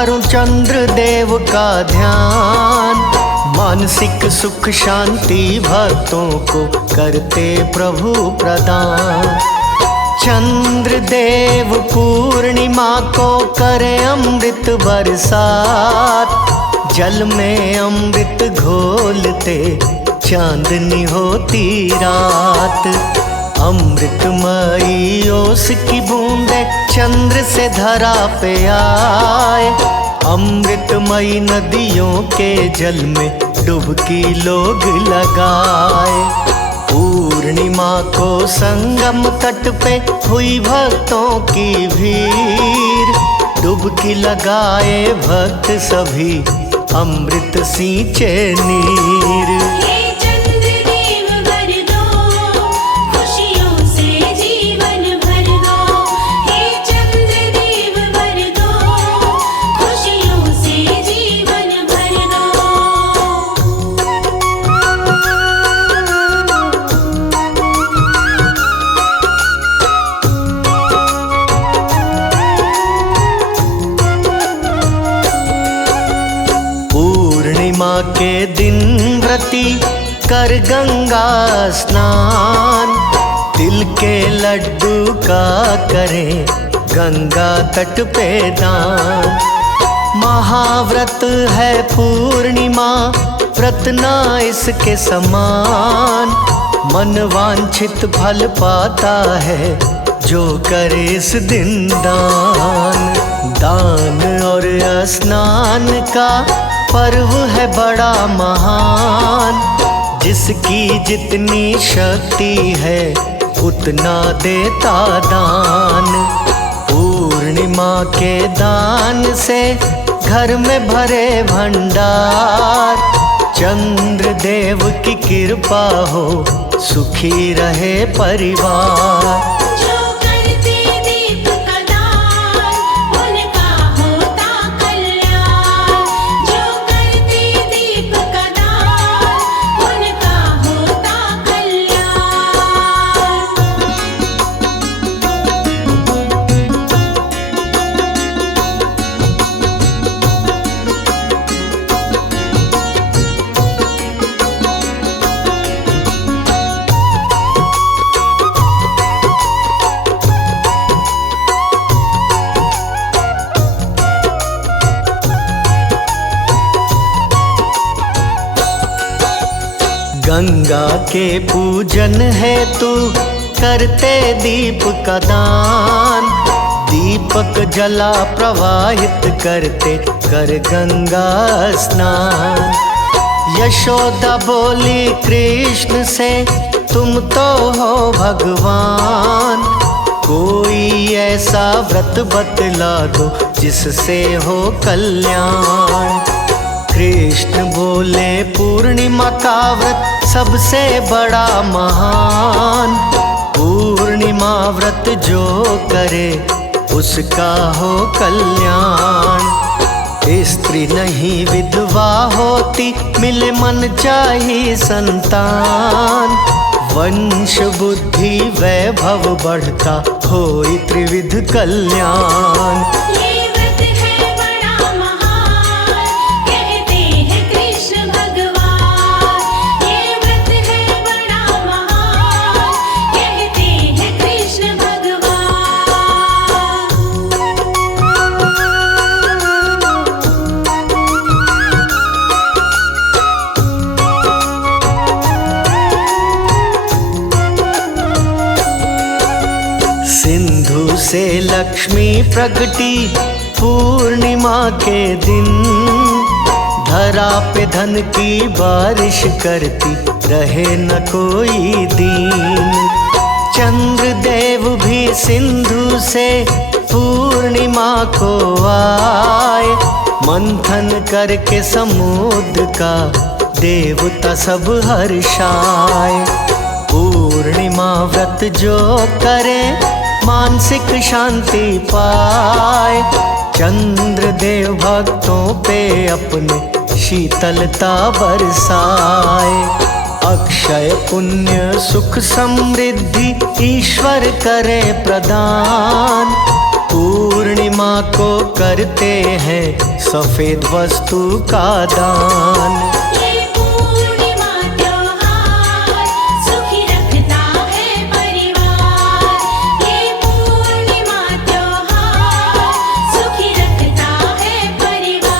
करूं चंद्र देव का ध्यान। मानसिक सुख शांति भक्तों को करते प्रभु प्रदान। चंद्र देव पूर्णिमा को करे अमृत बरसात। जल में अमृत घोलते चांदनी होती रात। अमृतमयी ओस की बूंदे चंद्र से धरा पे आए। अमृतमयी नदियों के जल में डुबकी लोग लगाए। पूर्णिमा को संगम तट पे हुई भक्तों की भीड़। डुबकी लगाए भक्त सभी अमृत सींचे नीर। पूर्णिमा के दिन व्रती कर गंगा स्नान। तिल के लड्डू का करें गंगा तट पे दान। महाव्रत है पूर्णिमा व्रत ना इसके समान। मन वांछित फल पाता है जो करे इस दिन दान। दान और स्नान का पर्व है बड़ा महान। जिसकी जितनी शक्ति है उतना देता दान। पूर्णिमा के दान से घर में भरे भंडार। चंद्र देव की कृपा हो सुखी रहे परिवार। गंगा के पूजन है तू करते दीप का दान। दीपक जला प्रवाहित करते कर गंगा स्नान। यशोदा बोली कृष्ण से तुम तो हो भगवान। कोई ऐसा व्रत बतला दो जिससे हो कल्याण। कृष्ण बोले पूर्णिमा का व्रत सबसे बड़ा महान। पूर्णिमा व्रत जो करे उसका हो कल्याण। स्त्री नहीं विधवा होती मिले मन चाहिए संतान। वंश बुद्धि वैभव बढ़ता होई त्रिविध कल्याण। सिंधु से लक्ष्मी प्रगटी पूर्णिमा के दिन। धरा पे धन की बारिश करती रहे न कोई दीन। चंद्र देव भी सिंधु से पूर्णिमा को आए। मंथन करके समुद्र का देवता सब हर्षाए। पूर्णिमा व्रत जो करे मानसिक शांति पाए। चंद्र देव भक्तों पे अपने शीतलता बरसाए। अक्षय पुण्य सुख समृद्धि ईश्वर करे प्रदान। पूर्णिमा को करते हैं सफेद वस्तु का दान। ये पूर्णिमा त्योहार सुखी रखता है परिवार। ये पूर्णिमा त्योहार सुखी रखता है परिवार।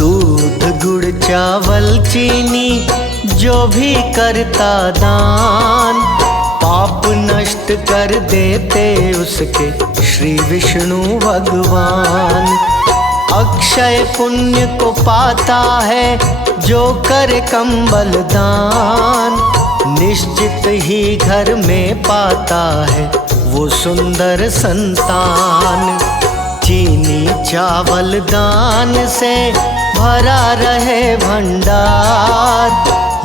दूध गुड़ चावल चीनी जो भी करता दान, पाप नष्ट कर देते उसके श्री विष्णु भगवान। अक्षय पुण्य को पाता है जो करे कंबल दान, निश्चित ही घर में पाता है वो सुंदर संतान। चीनी चावल दान से भरा रहे भंडार,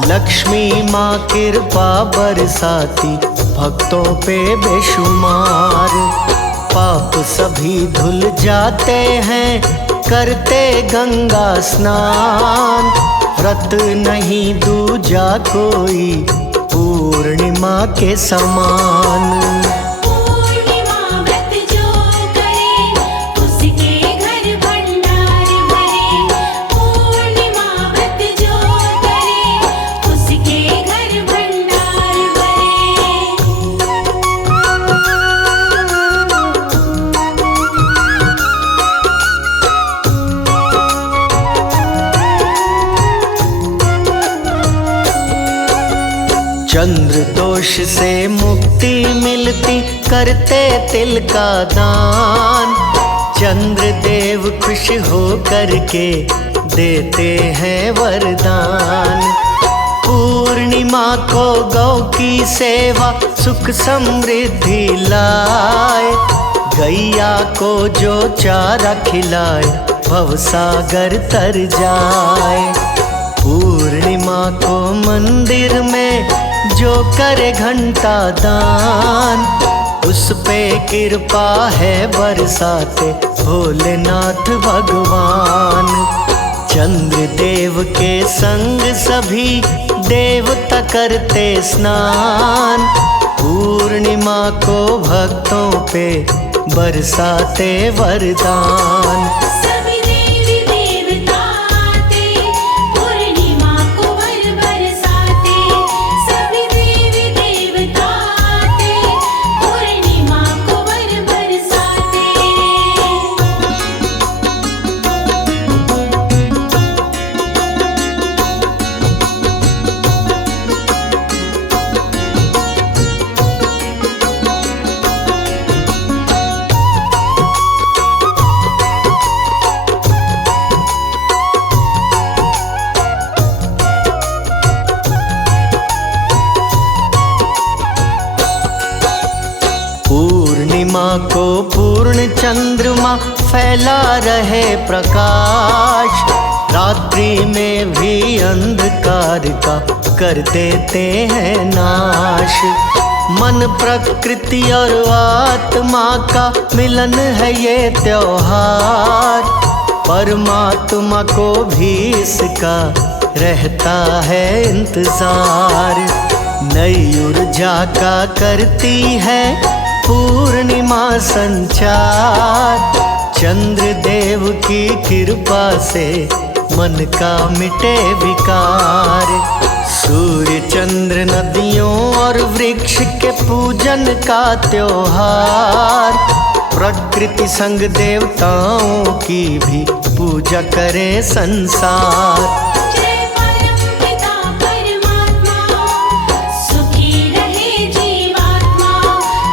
लक्ष्मी माँ कृपा बरसाती भक्तों पे बेशुमार। पाप सभी धुल जाते हैं करते गंगा स्नान, व्रत नहीं दूजा कोई पूर्णिमा के समान। पूर्णिमा व्रत जो करे उसके घर भंडार भरे। पूर्णिमा व्रत जो करे उसके घर भंडार भरे। चंद्र दोष से मुक्ति मिलती करते तिल का दान, चंद्र देव खुश हो करके देते हैं वरदान। पूर्णिमा को गौ की सेवा सुख समृद्धि लाए, गैया को जो चारा खिलाए भवसागर तर जाए। पूर्णिमा को मंदिर में जो करे घंटा दान, उस पे कृपा है बरसाते भोलेनाथ भगवान। चंद्र देव के संग सभी देवता करते स्नान, पूर्णिमा को भक्तों पे बरसाते वरदान। सभी देवी देवता आते पूर्णिमा को वर बरसाते। सभी देवी देवता आते पूर्णिमा को वर बरसाते। पूर्णिमा को पूर्ण चंद्रमा फैला रहे प्रकाश, रात्रि में भी अंधकार का कर देते हैं नाश। मन प्रकृति और आत्मा का मिलन है ये त्योहार, परमात्मा को भी इसका रहता है इंतजार। नई ऊर्जा का करती है पूर्णिमा संचार, चंद्र देव की कृपा से मन का मिटे विकार। सूर्य चंद्र नदियों और वृक्ष के पूजन का त्योहार, प्रकृति संग देवताओं की भी पूजा करे संसार। जय परमपिता परमात्मा सुखी रहे जीवात्मा।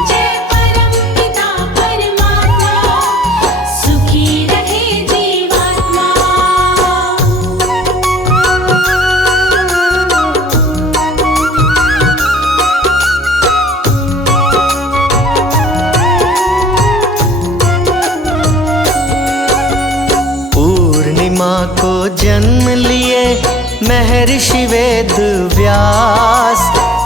जय परमपिता परमात्मा सुखी रहे जीवात्मा। महर्षि वेद व्यास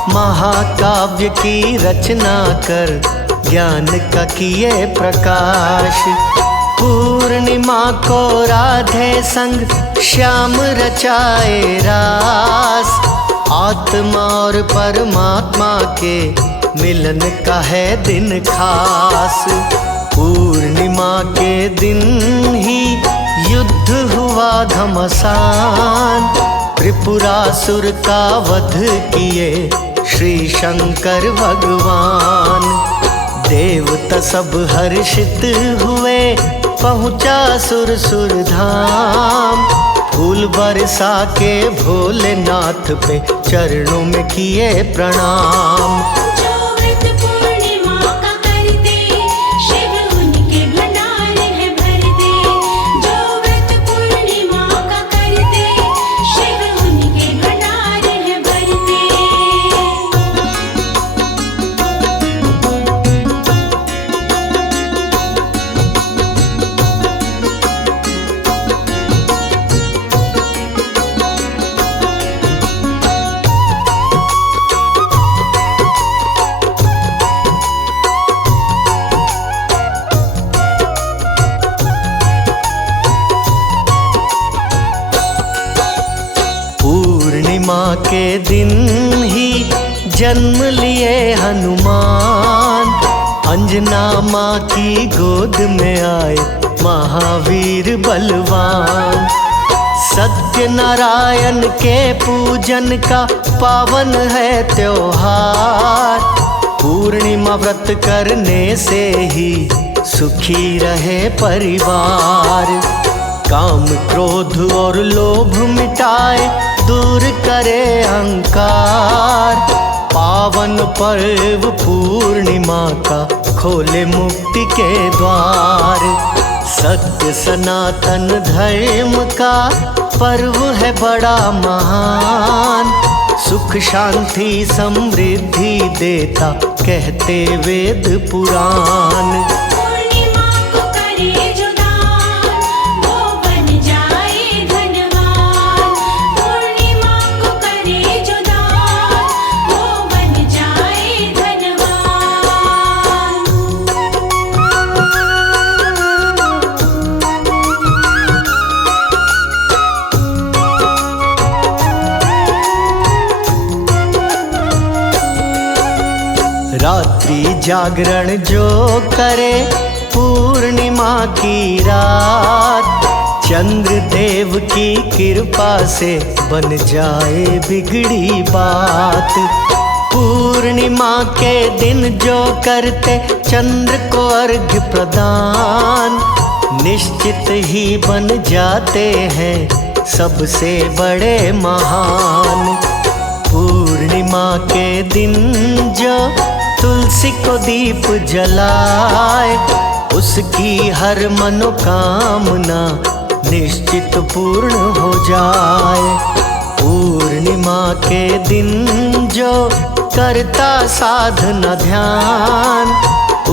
महाकाव्य की रचना कर ज्ञान का किए प्रकाश। पूर्णिमा को राधे संग श्याम रचाए रास। आत्मा और परमात्मा के मिलन का है दिन खास। पूर्णिमा के दिन ही युद्ध हुआ घमासान। त्रिपुरासुर का वध किए श्री शंकर भगवान। देवता सब हर्षित हुए पहुँचा सुर धाम। फूल बरसा के भोलेनाथ पे चरणों में किए प्रणाम। जो व्रत पूर्णिमा का करते शिव उनके भंडार है भर दे। जो व्रत पूर्णिमा का करते शिव उनके भंडार है भर दे। पूर्णिमा के दिन ही जन्म लिए हनुमान। अंजना माँ की गोद में आए महावीर बलवान। सत्यनारायण के पूजन का पावन है त्योहार। पूर्णिमा व्रत करने से ही सुखी रहे परिवार। काम क्रोध और लोभ मिटाए दूर करे अहंकार। पावन पर्व पूर्णिमा का खोले मुक्ति के द्वार। सत्य सनातन धर्म का पर्व है बड़ा महान। सुख शांति समृद्धि देता कहते वेद पुराण। पूर्णिमा को करे जो दान वो बन जाए धनवान। पूर्णिमा को करे जो दान वो बन जाए धनवान। रात्रि जागरण जो करे पूर्णिमा की रात। चंद्र देव की कृपा से बन जाए बिगड़ी बात। पूर्णिमा के दिन जो करते चंद्र को अर्घ्य प्रदान। निश्चित ही बन जाते हैं सबसे बड़े महान। पूर्णिमा के दिन जो तुलसी को दीप जलाए उसकी हर मनोकामना निश्चित पूर्ण हो जाए। पूर्णिमा के दिन जो करता साधना ध्यान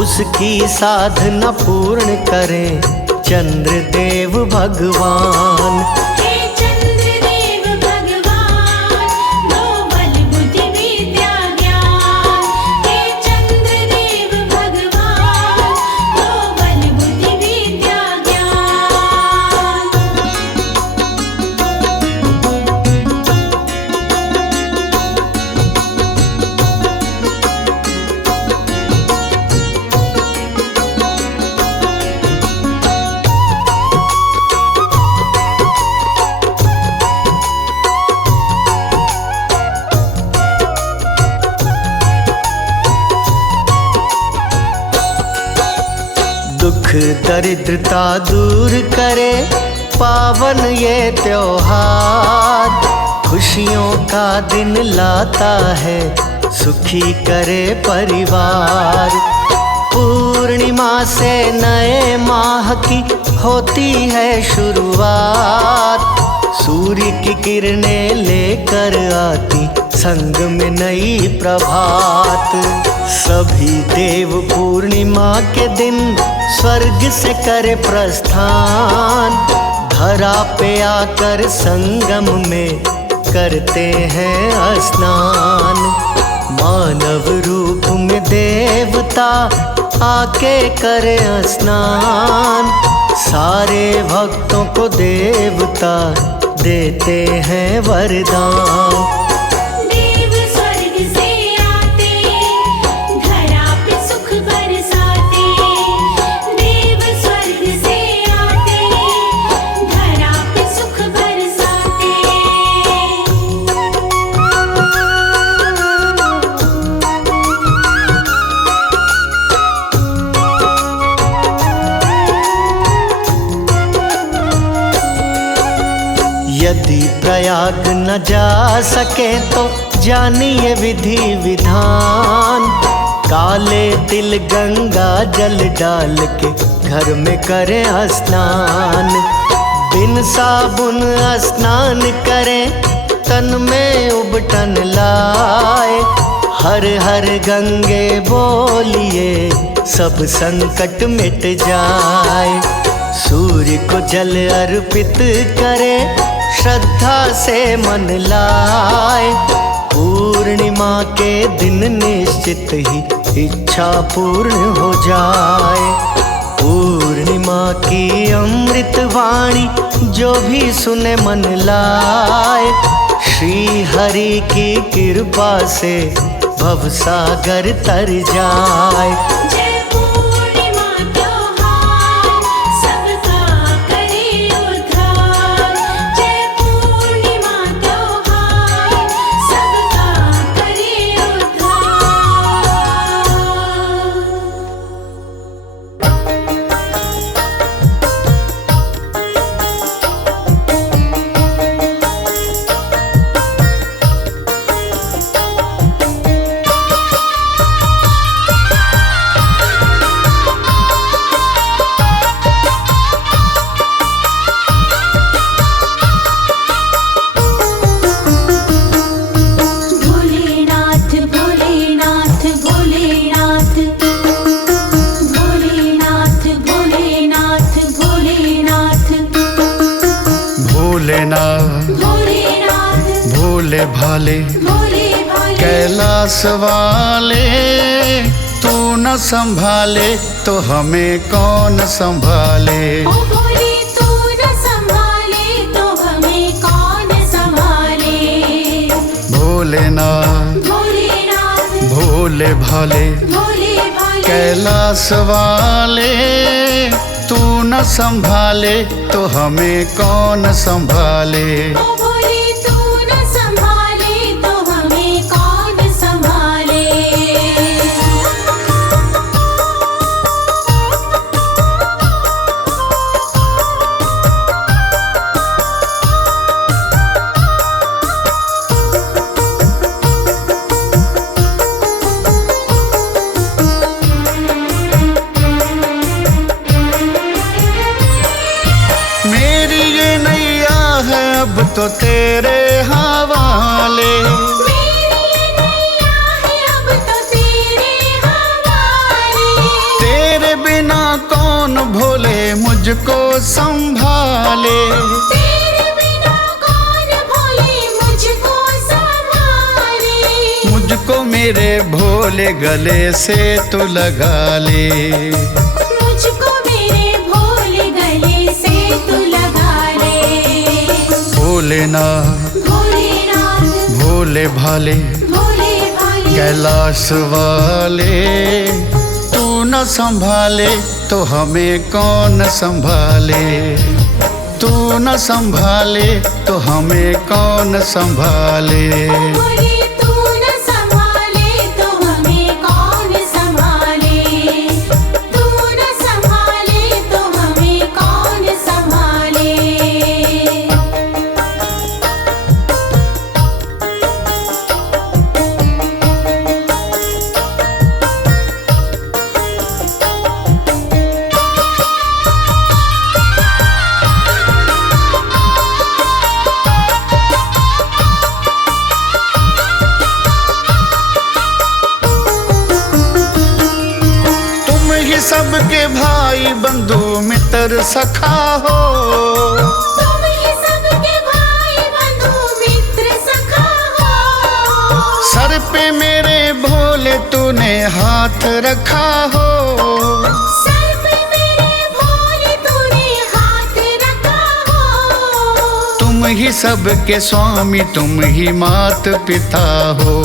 उसकी साधना पूर्ण करे चंद्रदेव भगवान। हे चंद्रदेव भगवान दो बल बुद्धि विद्या ज्ञान। हे चंद्रदेव भगवान दो बल बुद्धि विद्या ज्ञान। दुख दरिद्रता दूर करे पावन ये त्योहार। खुशियों का दिन लाता है सुखी करे परिवार। पूर्णिमा से नए माह की होती है शुरुआत। सूर्य की किरणें लेकर आती संग में नई प्रभात। सभी देव पूर्णिमा के दिन स्वर्ग से करे प्रस्थान। धरा पे आकर संगम में करते हैं स्नान। मानव रूप में देवता आके करे स्नान। सारे भक्तों को देवता देते हैं वरदान। देव स्वर्ग से आते, धरा पे सुख बरसाते। देव स्वर्ग से आते, धरा पे सुख बरसाते। यदि प्रयाग न जा सके तो जानिए विधि विधान। काले तिल गंगा जल डाल के घर में करें स्नान। बिन साबुन स्नान करें, तन में उबटन लाए। हर हर गंगे बोलिए, सब संकट मिट जाए। सूर्य को जल अर्पित करे, श्रद्धा से मन लाए। पूर्णिमा के दिन निश्चित ही इच्छा पूर्ण हो जाए। पूर्णिमा की अमृत वाणी जो भी सुने मन लाए। श्री हरि की कृपा से भवसागर तर जाए। जय पूर्णिमा त्योहार, सबका करे उद्धार। जय पूर्णिमा त्योहार, सबका करे उद्धार। भोलेनाथ भोलेनाथ भोलेनाथ, भोलेनाथ भोलेनाथ भोलेनाथ, भोलेनाथ भोलेनाथ भोले भाले भोले भाले। कैलाश वाले, तू न संभाले तो हमें कौन संभाले। ओ भोले तू न संभाले तो हमें कौन संभाले। भोलेनाथ भोलेनाथ भोले भाले भोले भाले। कैलाश वाले, तू न संभाले तो हमें कौन संभाले। ओ भोले तू न संभाले तो हमें कौन संभाले। मेरी ये नैया है अब तो तेरे हवाले। मेरी ये नैया है अब तो तेरे हवाले। तेरे बिना कौन भोले मुझको संभाले। तेरे बिना कौन भोले मुझको संभाले। मुझको मेरे भोले गले से तू लगा ले। मुझको मेरे भोले गले से तू लगा ले। भोलेनाथ भोलेनाथ भोले भाले भोले भाले। कैलाश वाले, तू न संभाले तो हमें कौन संभाले। तू न संभाले तो हमें कौन संभाले। भोले तू न संभाले तो हमें कौन संभाले। तू न संभाले तो हमें कौन संभाले। सबके भाई बंधु मित्र सखा हो। तुम ही सबके भाई बंधु मित्र पे मेरे भोले तूने हाथ रखा हो, सर पे मेरे भोले तूने हाथ रखा हो। तुम ही सबके स्वामी, तुम ही मात पिता हो।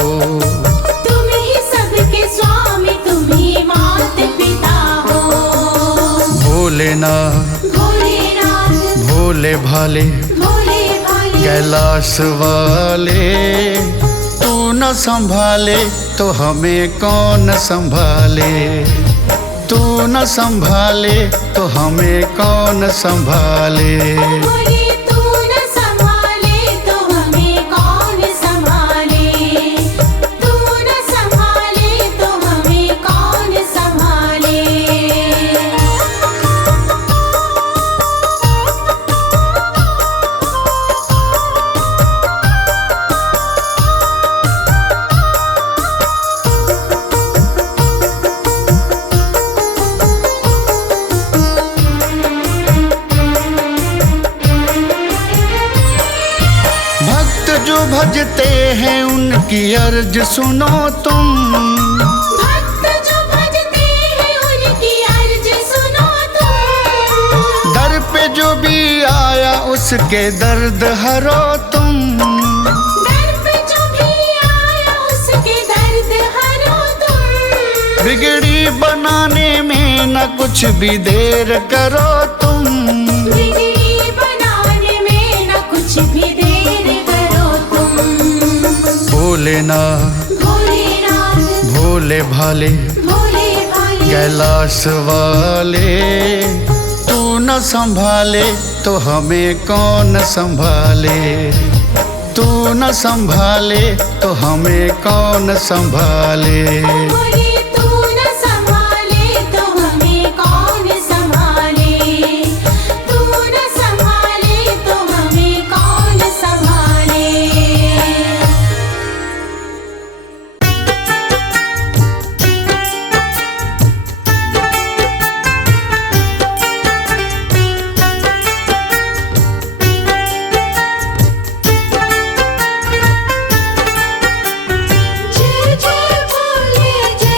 तुम ही सबके स्वामी, तुम ही मात पिता हो। भोलेनाथ भोलेनाथ भोले भाले भोले भाले कैलाश वाले, तू न संभाले तो हमें कौन संभाले, तू न संभाले तो हमें कौन संभाले। बोले तू न संभाले तो हमें कौन संभाले, तू न संभाले तो हमें कौन संभाले। भक्त जो भजते हैं उनकी अर्ज सुनो तुम, भक्त जो भजते हैं उनकी अर्ज सुनो तुम। दर पे जो भी आया उसके दर्द हरो तुम। दर पे जो भी आया उसके दर्द हरो तुम। बिगड़ी बनाने में न कुछ भी देर करो तुम। बिगड़ी बनाने में न कुछ भी देर करो तुम। भोलेनाथ भोलेनाथ भोले भाले भोले भाले कैलाश वाले, तू न संभाले तो हमें कौन संभाले, तू न संभाले तो हमें कौन संभाले। बोले तू न संभाले तो हमें कौन संभाले, तू न संभाले तो हमें कौन संभाले। जय जय भोले जय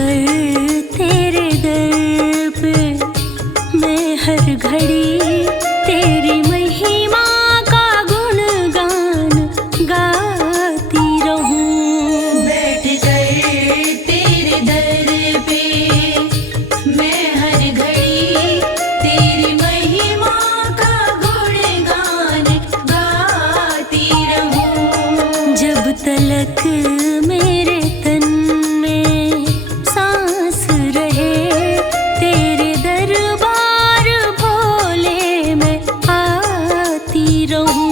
कर तेरे दर पे मैं हर घड़ी तेरी महिमा का गुणगान गाती रहूं। बैठ कर तेरे दर पे मैं हर घड़ी तेरी महिमा का गुणगान गाती रहूं। जब तलक मेरे तन में सांस रहे तेरे दरबार भोले मैं आती रहूं।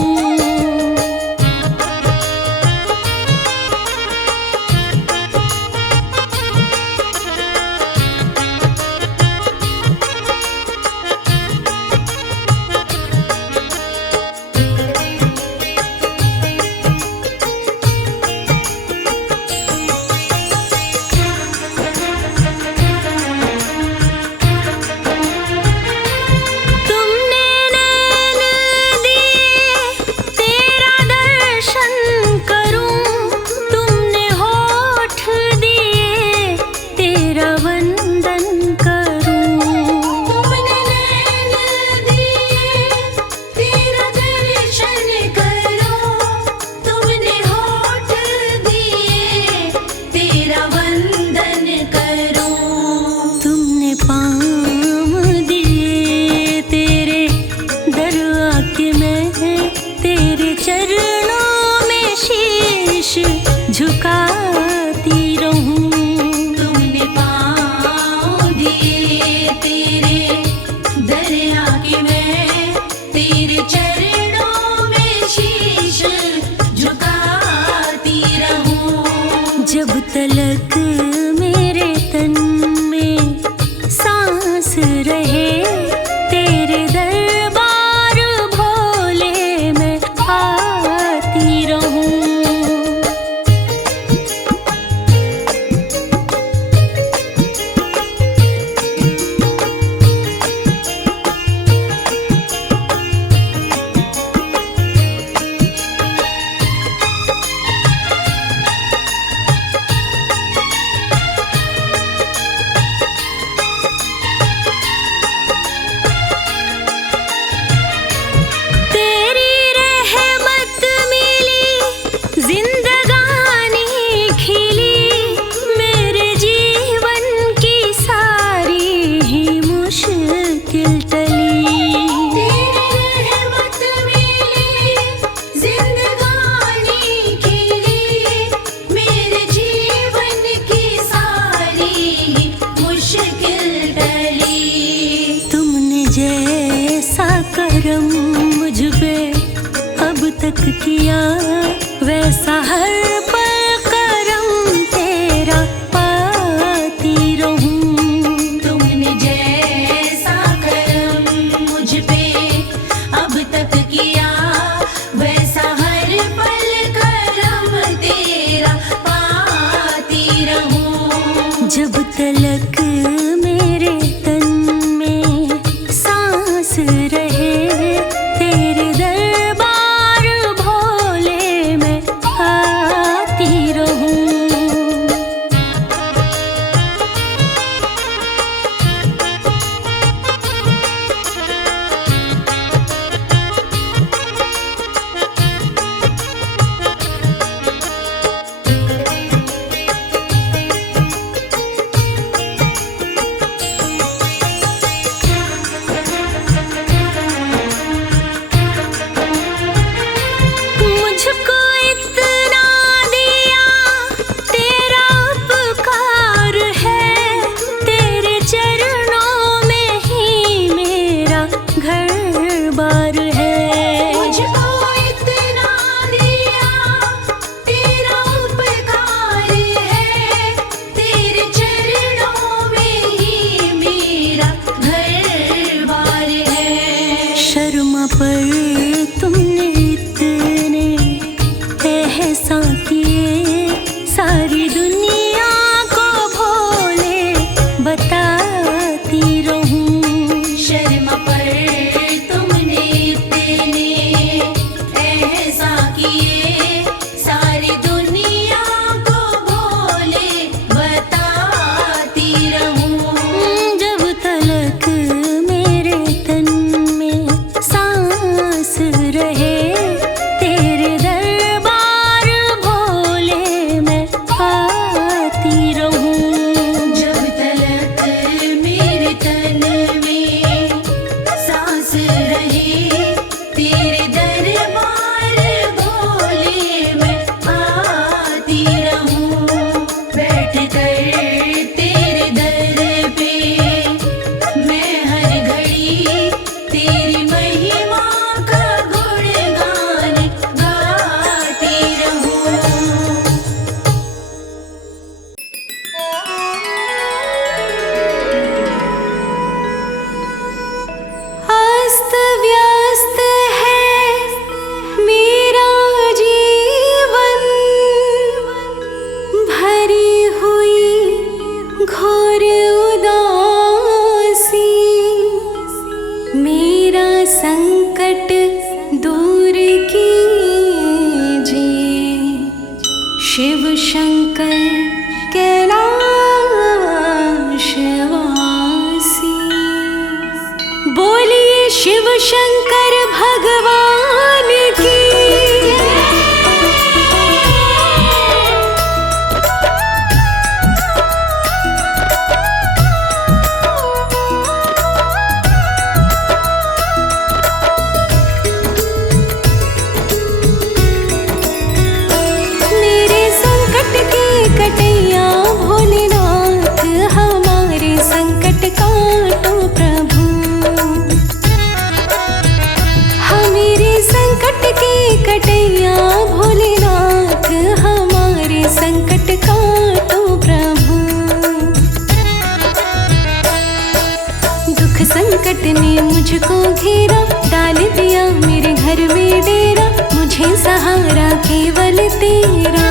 तुमने नैन दिए तेरा दर्शन करूं, तुमने होठ दिए तेरा वंदन करूं। तुमने नैन दिए तेरा दर्शन करूं, तुमने होठ दिए तेरा वंदन करूं। तुमने पाम दिए तेरे दर आके मैं तेरे चरणों में शीश झुकाती रहूं। तुमने पाँव दिए तेरे दरिया के मैं तेरे चरणों में शीश झुकाती रहूं। जब तलक मेरे तन में सांस रहे तेरे दरबार भोले मैं आती रहूं। तेरी रहमत मिली जिंदगानी खिली, मेरे जीवन की सारी ही मुश्किल टली। तेरी रहमत मिली जिंदगानी खिली, मेरे जीवन की सारी मुश्किल टली। तुमने जैसा करम मुझ पे अब तक किया, वैसा हर पल करम तेरा पाती रहूं। तुमने जैसा करम मुझ पे अब तक किया, वैसा हर पल करम तेरा पाती रहूं। जब तलक मेरे तन में सांस रहे तेरे दरबार भोले मैं आती रहूं। घोर उदासी मेरा संकट दूर कीजिए। शिव शंकर कैलाशवासी, बोलिए शिव शंकर भगवान की। मेरे संकट के कटैया भोलेनाथ, हमारे संकट काटो प्रभु। हमारे संकट के कटैया भोलेनाथ, हमारे संकट काटो प्रभु। दुख संकट ने मुझको घेरा, डाल दिया मेरे घर में डेरा, मुझे सहारा केवल तेरा।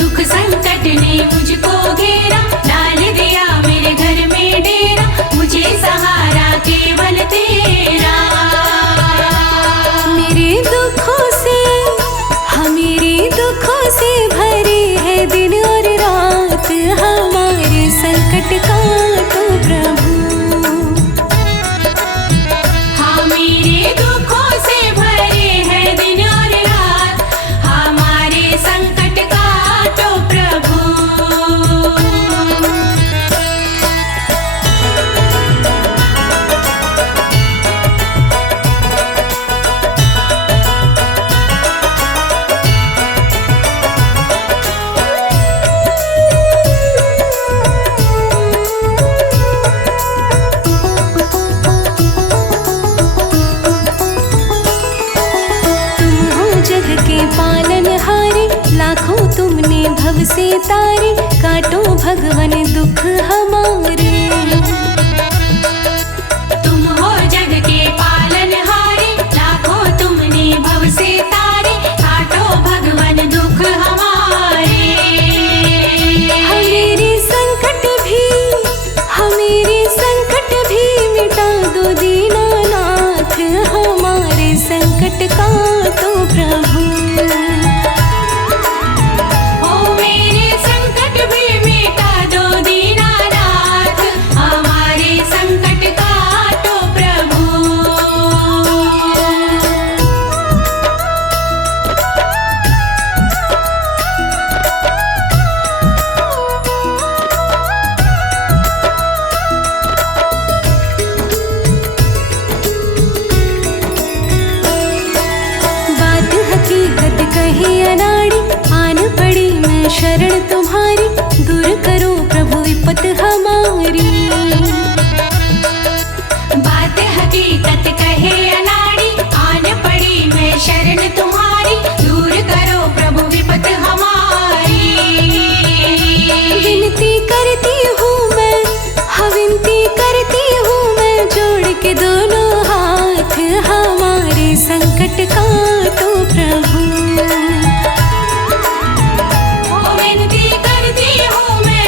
दुख संकट ने मुझको घेरा, डाल दिया मेरे घर में डेरा, मुझे सहारा केवल तेरा। मेरे दुखों से, मेरे दुखों से भरे है दिन और रात, हमारे संकट काटो प्रभु। हाँ, मेरे दुखों से भरे हैं दिन और रात, हमारे संकट काटो प्रभु। तुम हो जग के पालनहारे, लाखों तुमने भव से तारे, काटो भगवन दुख हमारे। तुम हो जग के पालनहारे, लाखों तुमने भव से तारे, काटो भगवन दुख हमारे। हमारे संकट भी मिटा दो दीनानाथ, हमारे संकट काटो प्रभु। ओ मेरे संकट भी मिटा दो दीनानाथ, हमारे संकट काटो प्रभु। बात हकीकत कही अनाड़ी, आन पड़ी मैं शरण तुम्हारी, दूर करो प्रभु विपत हमारी। बात हकीकत कहे अनाड़ी, आन पड़ी मैं शरण तुम्हारी, दूर करो प्रभु विपत हमारी। विनती करती हूँ मैं, विनती करती हूँ मैं, जोड़ के दोनों हाथ, हमारे संकट काटो प्रभु। ओ विनती करती हूँ मैं,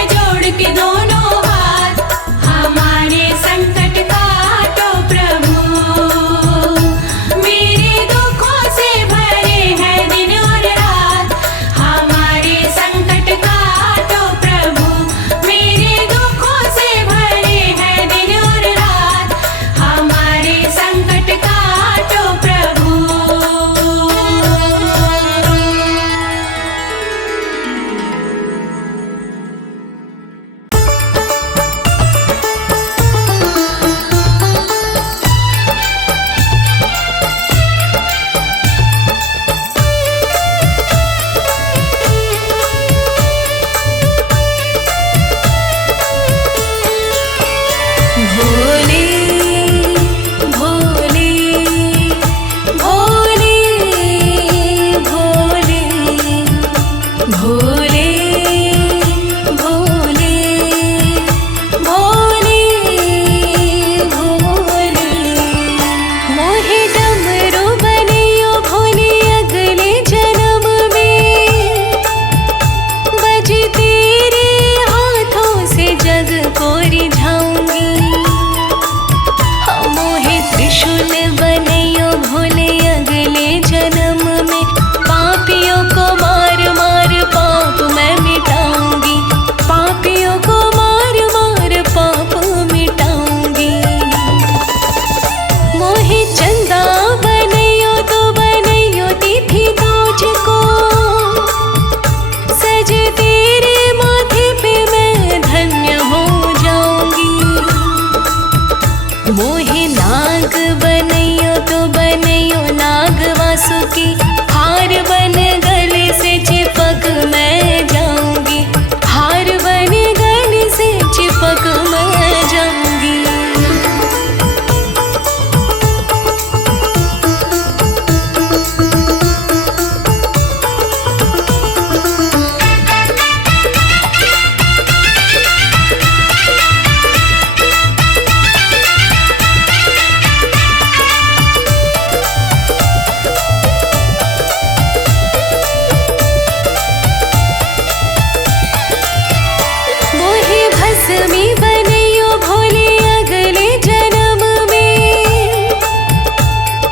मौसमी बनैयो भोले अगले जन्म में,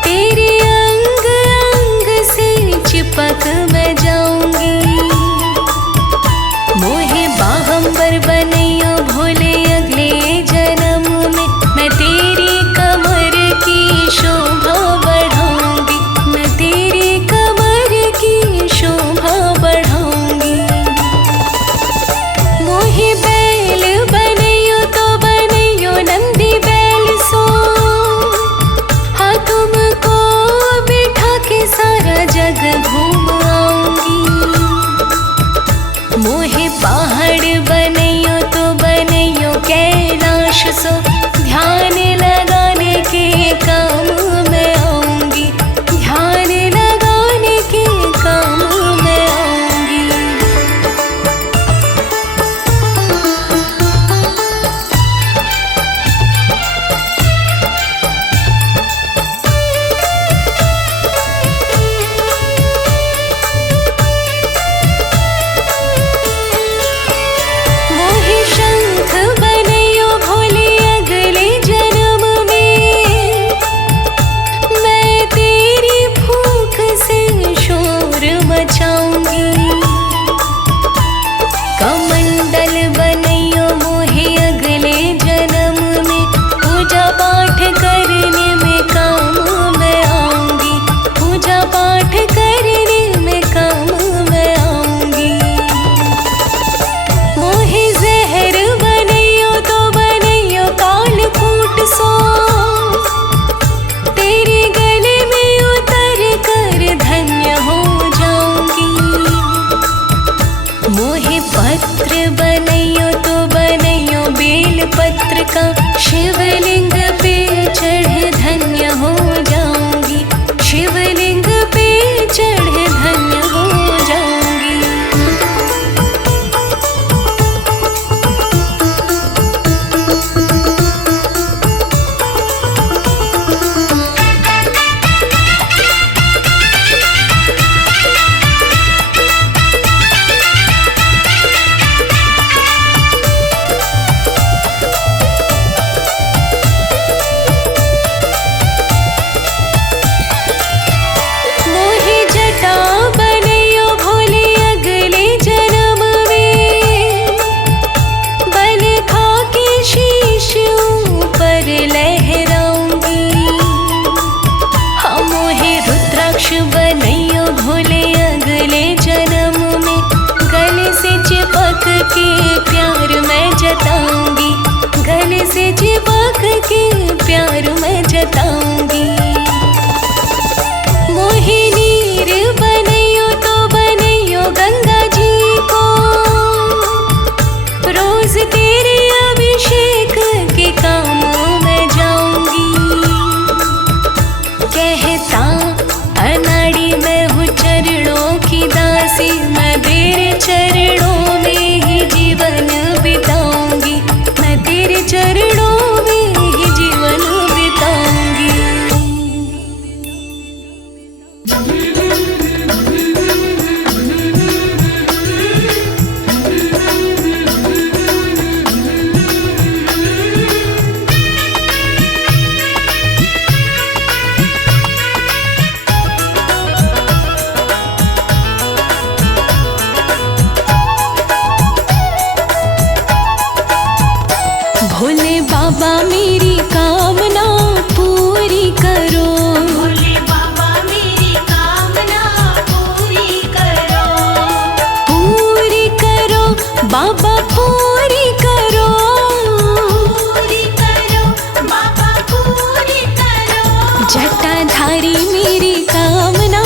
तेरे अंग अंग से चिपक मैं जाऊंगी। मोहे बाहंबर बनैयो भोले अगले जन्म में, मैं तेरी कमर की शोभा बढ़ाऊंगी, मैं तेरी कमर की शोभा बढ़ाऊंगी। मोहे बैल बनैयो तो बनैयो नंदी बैल सो, हाँ तुमको बिठा के सारा जग घूम आऊंगी। मोहे पहाड़ बनैयो तो बनैयो कैलाश सो, ध्यान लगाने के काम में आऊंगी, ध्यान लगाने के काम में आऊंगी। मोहे शंख बनैयो भोले अगले जन्म में, मैं तेरी फूंक से शोर मचाऊंगी। कमंडल बनैयो मोहे अगले जन्म में, पूजा पाठ करने में काम मैं आऊंगी, पूजा पाठ करने में काम मैं आऊंगी। मोहे जहर बनैयो तो बनैयो कालकूट सो, तेरे गले में उतर कर धन्य हो जाऊंगी। मोहे पत्र बनैयो तो बनैयो बेल पत्र का, शिवलिंग पे चढ़ धन्य हो जाऊंगी, शिवलिंग पे चढ़ धन्य हो जाऊंगी। मोहे जटा बनैयो भोले अगले जन्म में, बल खा के शीश ऊपर लहराऊंगी। हाँ मोहे रुद्राक्ष बनैयो भोले अगले जन्म में, गले से चिपक के प्यार मैं जताऊंगी, गले से चिपक के प्यार मैं जताऊंगी। मोहे नीर बनैयो तो बनैयो गंगा जी को, रोज तेरे अभिषेक के काम में जाऊंगी। कहता अनाड़ी मैं हूँ चरणों की दासी, मैं तेरे चरणों में ही जीवन बिताऊंगी, मैं तेरे चरणों में ही जीवन बिताऊंगी। भोले बाबा मेरी कामना पूरी करो, भोले बाबा मेरी कामना पूरी करो, पूरी करो बाबा पूरी करो, पूरी करो बाबा पूरी करो। जटाधारी मेरी कामना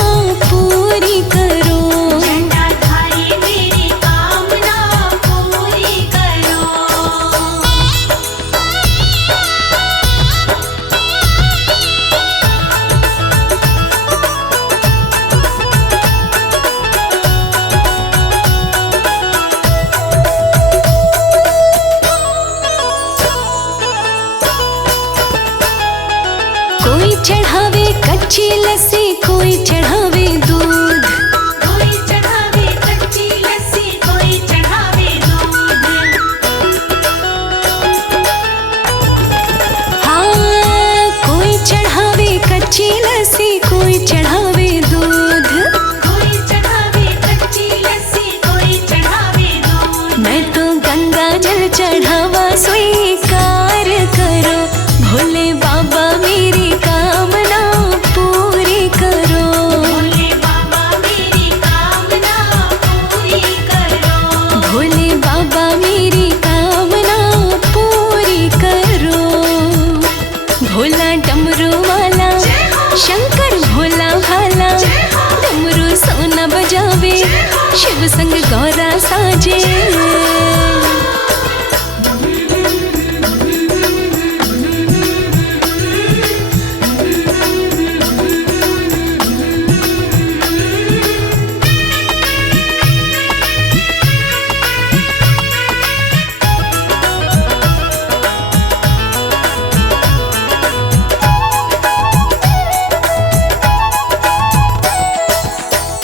पूरी करो, जटाधारी मेरी कामना पूरी करो। कोई चढ़ावे कच्ची लस्सी, कोई चढ़ावे दूध, कोई चढ़ावे कच्ची लस्सी, कोई चढ़ावे दूध। गंगा जल चढ़ावा स्वीकार करो, भोले बाबा मेरी कामना पूरी करो। भोले बाबा मेरी कामना पूरी करो। भोले बाबा मेरी कामना पूरी करो। भोला डमरू वाला शंकर भोला भाला, डमरू सोना बजावे शिव संग गौरा साजे।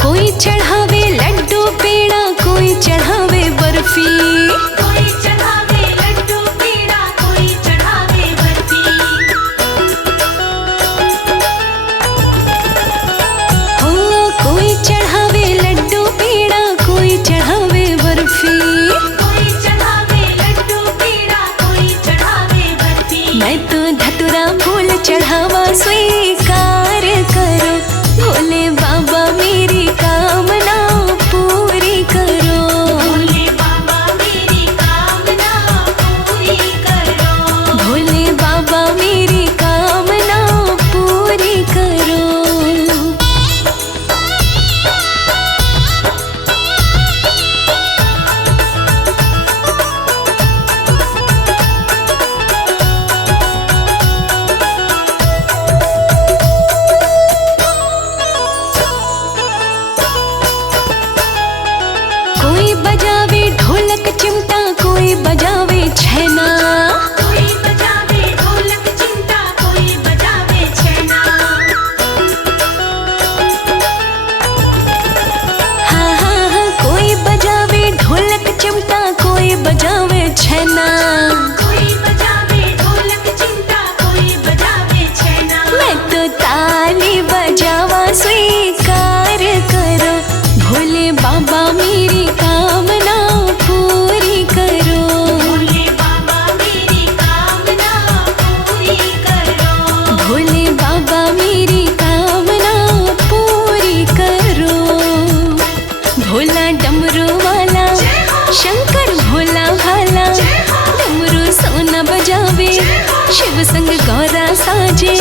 कोई चढ़ावे लड्डू पेड़ा, कोई चढ़ावे बर्फी। कोई चढ़ावे लड्डू पेड़ा, कोई चढ़ावे बर्फी। हो कोई चढ़ावे लड्डू पेड़ा, कोई चढ़ावे बर्फी। कोई चढ़ावे लड्डू पेड़ा, कोई चढ़ावे बर्फी। मैं तो धतुरा फूल चढ़ावा स्वीकार करो, भोले बाबा मेरी कामना पूरी करो। भोले बाबा मेरी कामना पूरी करो। भोले बाबा मेरी कामना पूरी करो। कोई बजावे ढोलक चिमटा, कोई बजावे छैना। कोई बजावे ढोलक चिमटा, कोई बजावे छैना। हाँ हाँ हाँ, कोई बजावे ढोलक चिमटा, कोई बजावे छैना। कोई बजावे ढोलक चिमटा, कोई बजावे छैना। मैं तो ताली बजावा स्वीकार करो, भोले बाबा मेरी कामना पूरी करो। भोले बाबा मेरी कामना पूरी करो। भोले बाबा मेरी कामना पूरी करो। भोला डमरू वाला शंकर भोला भाला, डमरू सोना बजावे शिव संग गौरा साजे।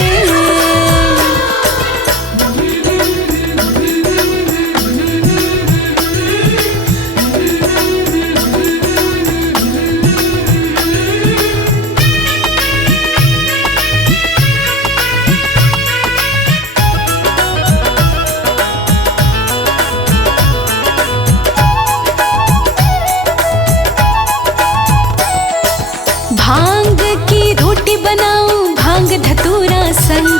भांग की रोटी बनाऊं, भांग धतूरा संग।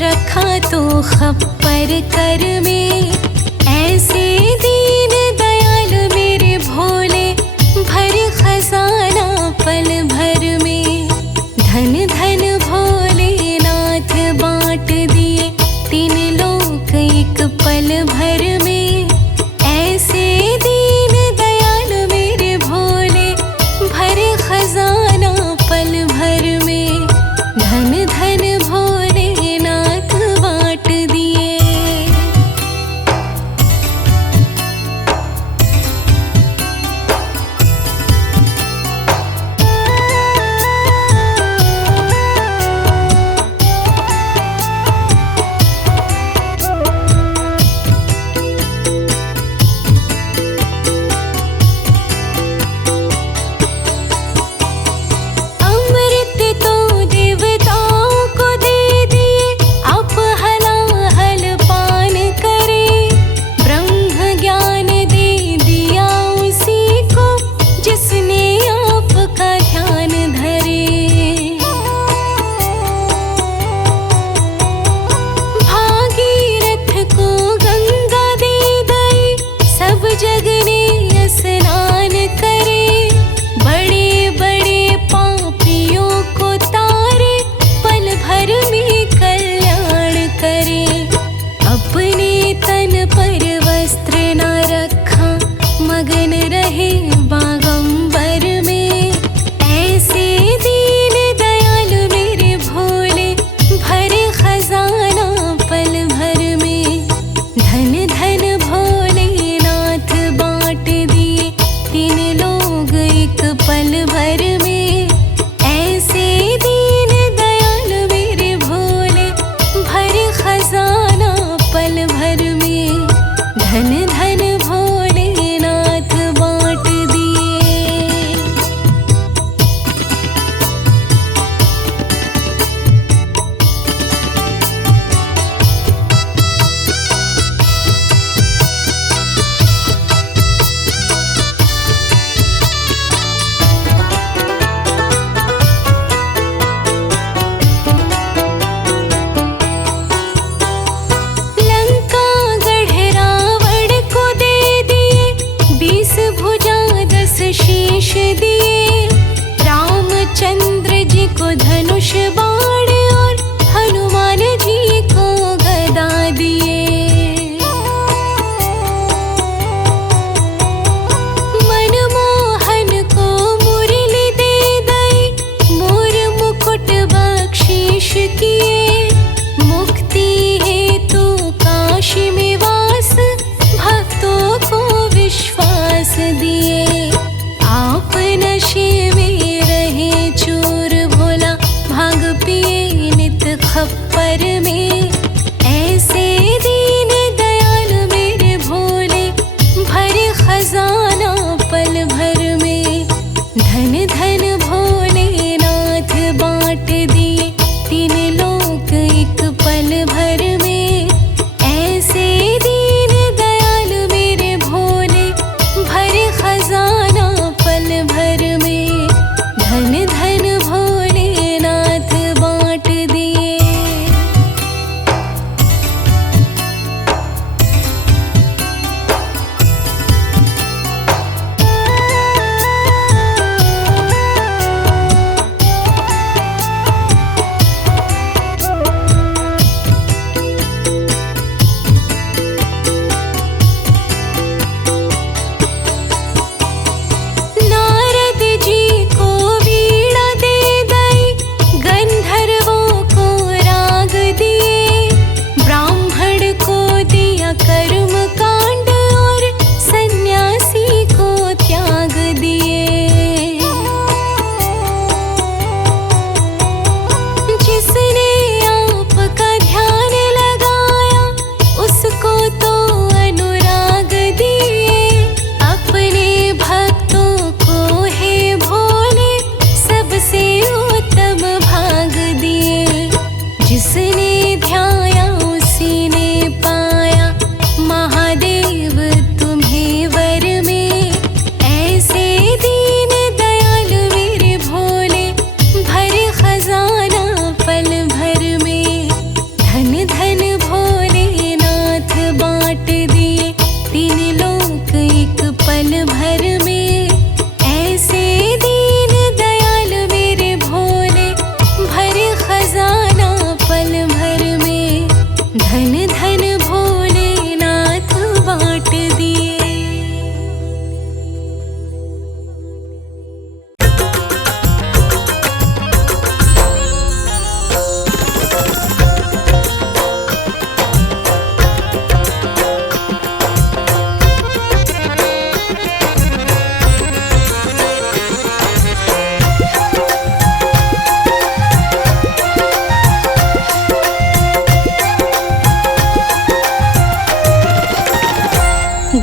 रखा तो खप्पर कर में। ऐसे दीन दयाल मेरे भोले भर खजाना पल भर में। धन धन भोलेनाथ बांट दिए तीन लोक एक पल भर में। ऐसे दीन दयाल मेरे भोले भर खजाना पल भर में। धन धन भोलेनाथ बांट दिए। अमृत तो देवताओं को दे दिए, आप हलाहल पान करे। ब्रह्म ज्ञान दे दिया उसी को जिसने आपका ध्यान धरे। भागीरथ को गंगा दे दई, सब जग ने स्नान करे। बड़े बड़े पापियों को तारे, पल भर में कल्याण करे। अपने तन पर वस्त्र न रखा, मगन रहे बागंबर में। ऐसे दीन दयाल मेरे भोले भर खजाना पल भर में। धन धन भोलेनाथ बांट दिए तीन लोग एक पल भर में। ऐसे दीन दयाल मेरे भोले भर खजाना पल भर में। धन धन भोलेनाथ बांट दिए। लंका गढ़ रावण को दे दिए, 20 भुजा 10 शीश दिए। रामचंद्र जी को धनुष बाण और हनुमान जी को गदा दिए। मनमोहन को मुरली दे दई, मोर मुकुट बख्शीश किए। मुक्ति हेतु काशी में वास, भक्तों को विश्वास दिए। आप नशे में रहे चूर भोला, भाग पिए नित खप्पर में। ऐसे दीन दयाल मेरे भोले भर खजाना पल भर में। धन धन भोलेनाथ बांट दिए तीन लोक एक पल भर में। ऐसे दीन दयाल मेरे भोले भर खजाना पल भर में। धन धन भोलेनाथ बांट दिए। नारद जी को वीणा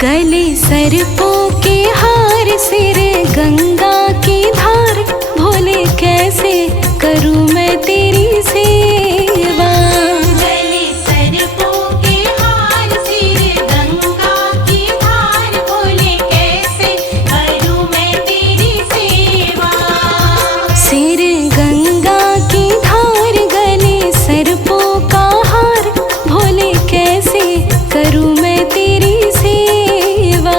गले सर्पों के हार, सिर गंगा की धार, भोले कैसे करूं मैं तेरी सेवा। गले सर्पों के हार, सिर गंगा की धार, भोले कैसे करूं मैं तेरी सेवा। सिर गंगा की धार, गले सर्पों का हार, भोले कैसे करूं मैं तेरी सेवा।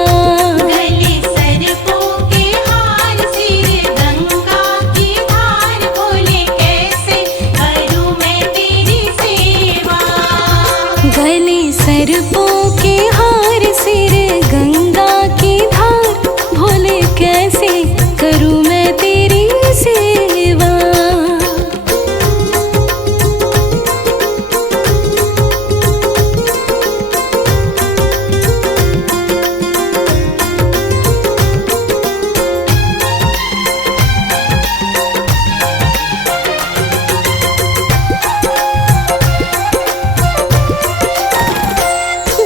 गले सर्पों के हार, सिर गंगा की धार, भोले कैसे करूं मैं तेरी सेवा। गले सर्पों के हार, सिर गंगा की धार, भोले कैसे करूं मैं तेरी सेवा।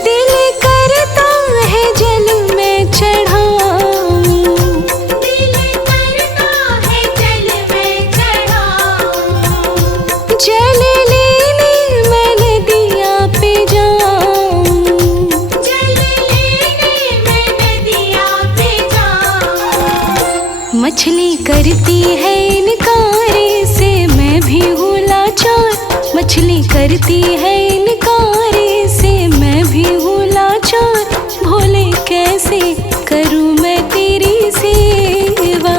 दिल करता है जल में चढ़ाऊं, दिल करता है जल में चढ़ाऊं, जल लेने मैं नदिया पे जाऊं। जल लेने मैं नदिया पे जाऊं। मछली करती है इनकार से मैं भी हूँ लाचार, मछली करती है इनकार से मैं भी हूँ लाचार, भोले कैसे करूं मैं तेरी सेवा।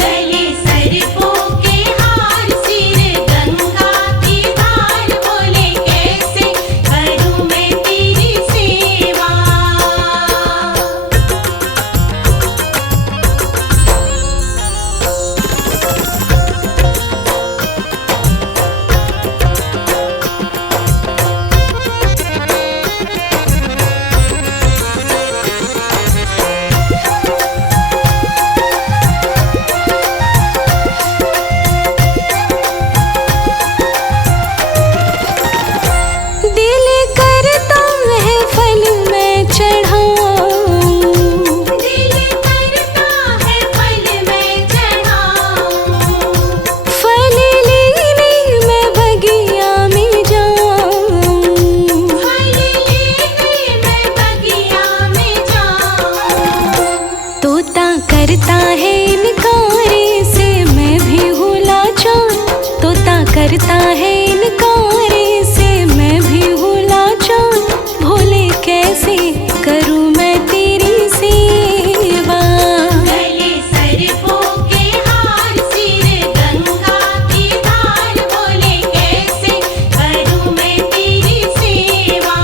गले सर्पों के हार, सिर गंगा की धार, भोले कैसे करूं मैं तेरी सेवा। दिल करता है फल मैं चढ़ाऊं, दिल करता है फल मैं चढ़ाऊं, फल लेने मैं बगिया में जाऊं। फल लेने मैं बगिया में जाऊं। तोता करता है इनकार से मैं भी हूँ लाचार, तोता करता है इनकार से मैं भी हूँ लाचार, भोले कैसे करूं मैं तेरी सेवा। गले सर्पों के हार, सिर गंगा की धार, भोले कैसे करूं मैं तेरी सेवा।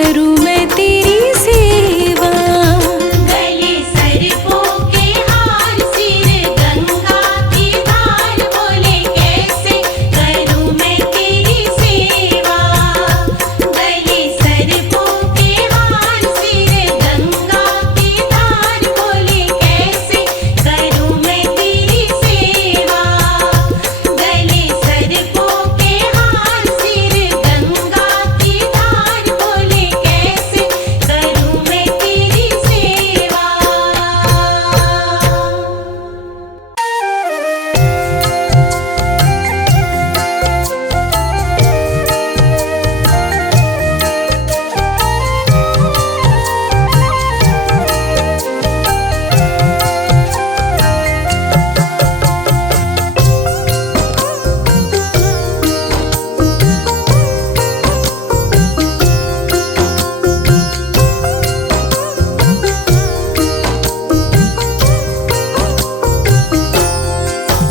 करूँ मैं तेरी सेवा। गले सरपों के हार, सिर गंगा की धार, बोले कैसे करूँ मैं तेरी सेवा। गले सरपों के हार, सिर गंगा की धार, बोले कैसे करूँ मैं तेरी सेवा। गले सरपों के हार, सिर गंगा की धार, बोले कैसे करूँ मैं तेरी सेवा।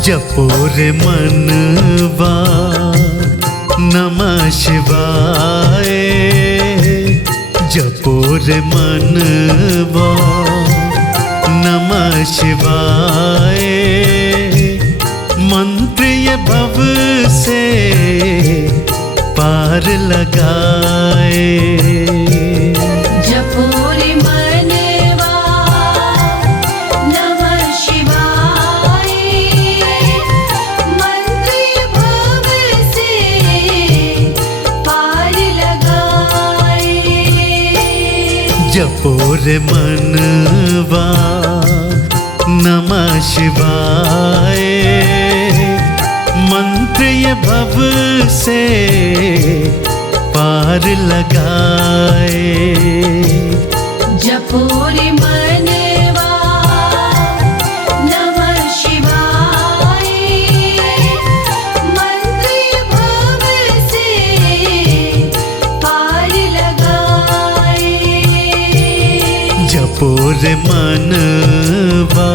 जपो रे मनवा नमः शिवाय, जपो रे मनवा नमः शिवाय। मंत्र ये भव से पार लगाए। जपो रे मनवा नमः शिवाय, मंत्र भव से पार लगाए। जपो रे मनवा नमः शिवाय, मंत्र ये भव से पार लगाए। जपो रे मनवा नमः शिवाय, मंत्र भव से पार लगाए। जपो रे मनवा।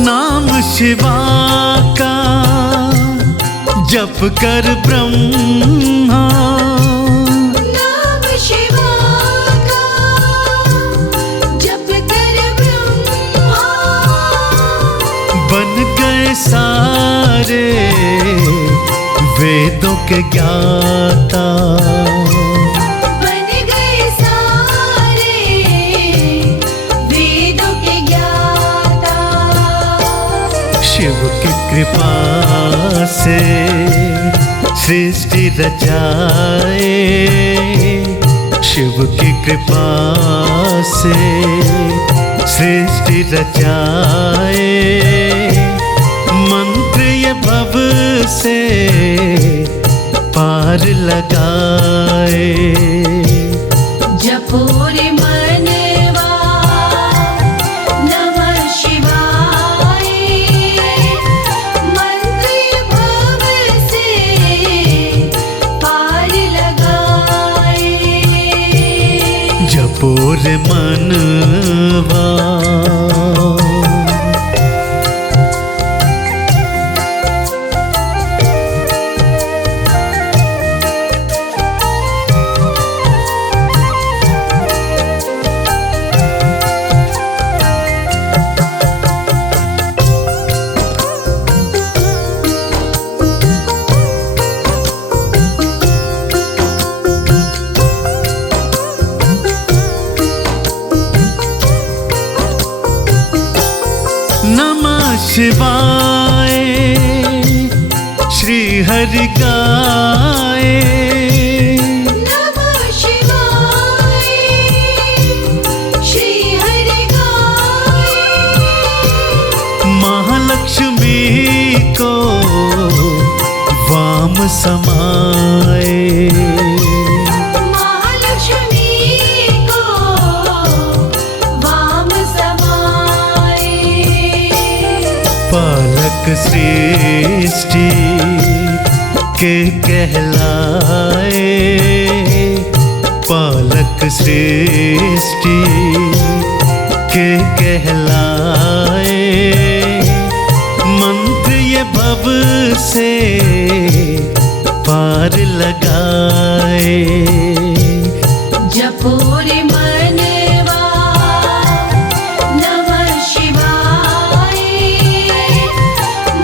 नाम शिवा का जप कर ब्रह्मा, नाम शिवा का जप कर ब्रह्मा, बन गए सारे वेदों के ज्ञाता। बन गए सारे वेदों के ज्ञाता। शिव की कृपा से सृष्टि रचाए, शिव की कृपा से सृष्टि रचाए। मंत्र ये भव से पार लगाए। जपो रे मनवा नमः शिवाय, मंत्र भव से पार लगाए। जपो रे मनवा। नमः शिवाय श्री हरि गाए। नमः शिवाय श्री हरि गाए। महालक्ष्मी को वाम समाए। सृष्टि के कहलाए, पालक सृष्टि के कहलाए। मंत्र ये भव से पार लगाए। जपो रे मनवा नमः शिवाय,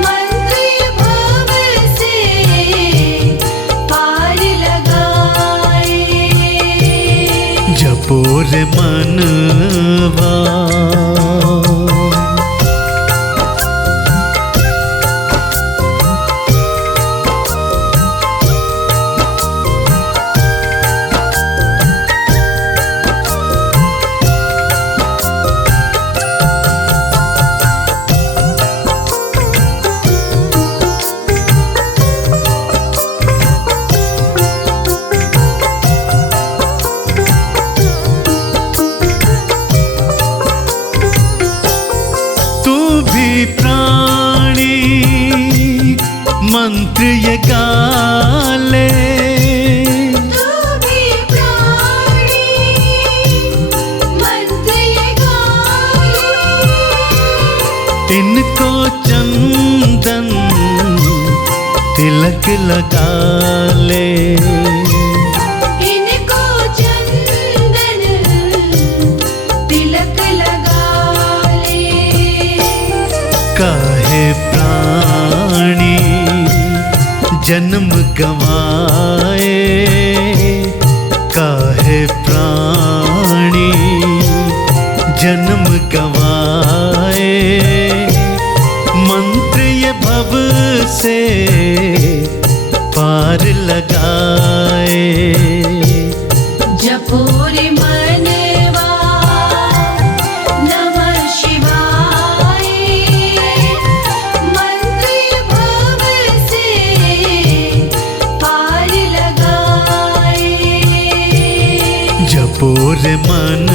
मंत्र भव से पार लगाए। जपो रे मनवा। प्राणी मंत्र ये गाले, तू भी प्राणी मंत्र ये गाले। इनको चंदन तिलक लगा ले, इनको चंदन तिलक लगा ले। काहे प्राणी जन्म गवाए, काहे प्राणी जन्म गवाए। मंत्र ये भव से पार लगाए। जपो रे मनवा नमः शिवाय, मंत्र भव से पार लगाए। जपो रे मन